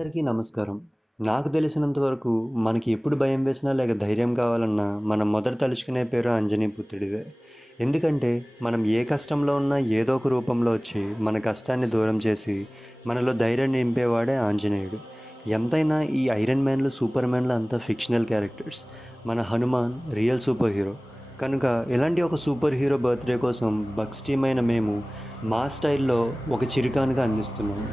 అందరికీ నమస్కారం. నాకు తెలిసినంత వరకు మనకి ఎప్పుడు భయం వేసినా లేక ధైర్యం కావాలన్నా మనం మొదట తలుచుకునే పేరు అంజనీపుత్రుడిదే. ఎందుకంటే మనం ఏ కష్టంలో ఉన్నా ఏదో ఒక రూపంలో వచ్చి మన కష్టాన్ని దూరం చేసి మనలో ధైర్యాన్ని నింపేవాడే ఆంజనేయుడు. ఎంతైనా ఈ ఐరన్ మ్యాన్లు, సూపర్ మ్యాన్లు అంతా ఫిక్షనల్ క్యారెక్టర్స్. మన హనుమాన్ రియల్ సూపర్ హీరో. కనుక ఇలాంటి ఒక సూపర్ హీరో బర్త్డే కోసం బగ్స్ టీమ్ అయిన మేము మా స్టైల్లో ఒక చిరుకానుగా అందిస్తున్నాము.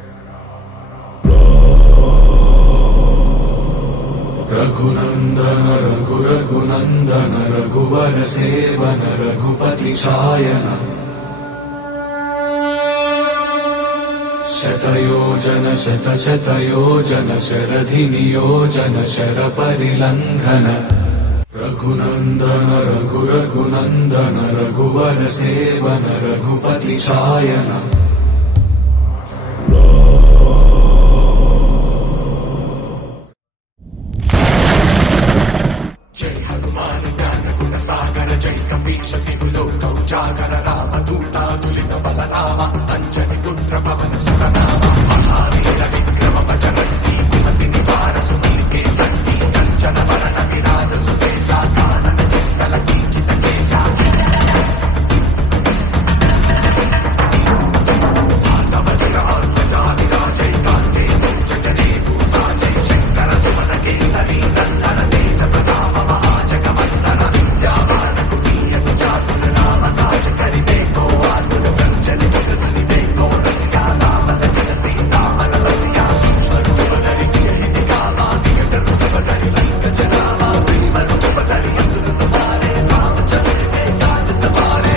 రఘునందన రఘునందన రఘువర సేవన రఘుపతి ఛాయన శతయోజన శతశతయోజన శరధి నియోజన శర పరిలంఘన రఘునందన రఘునందన రఘువర సేవన రఘుపతి ఛాయన జై హనుమాన్ జ్ఞాన గుణ సాగర జై కపీశ తిరులోక ఉజాగర రామ దూతాదులిత బలరామ అంజని పుత్ర పవన సుతనామ మహావీర విక్రమ భజరంతి కుమతి నివార సునీకే సంతి కంచన వరణ విరాజ సుదేశ కానన చింతల కీచిత కేశ విరాజై కాంతే జనే భూసా జై శంకర సుమన కేసరి నందన తేజ ప్రతాప మహాజగవందన విద్యావాన కుటీయ విచాతుల నామ కాజ కరితే కో ఆతుల కంజలి విరసని దేకో రసికా నామల జలసి నామల రసికా సూక్ష్మ ధరిసి ఇది కామా దిగటరు సబదరి లంకజ రామ విమల ఉపదరి అసుర సమారే రామచంద్ర కాజ సమారే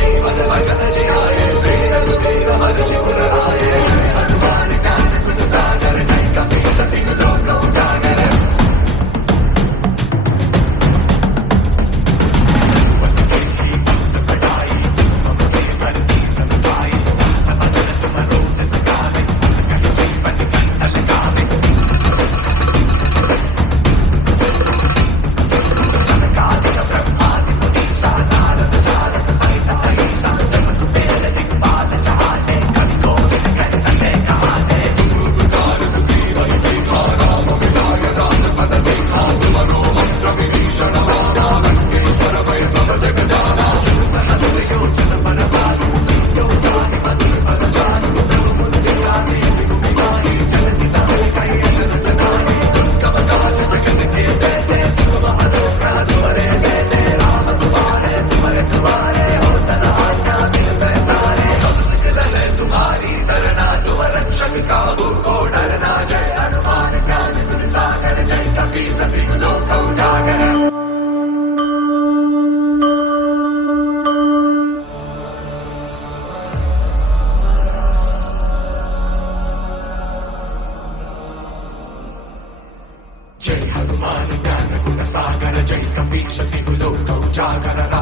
జీవన భగన జయాయ శ్రీ రఘువీర హర్షి పురాయ జయ హనుమాన్ జ్ఞాన గుణ సాగర జై కపీశ తిరులోక ఉజాగర జై హనుమాన్ జ్ఞాన గుణ సాగర జై కపీశ తిరులోక ఉజాగర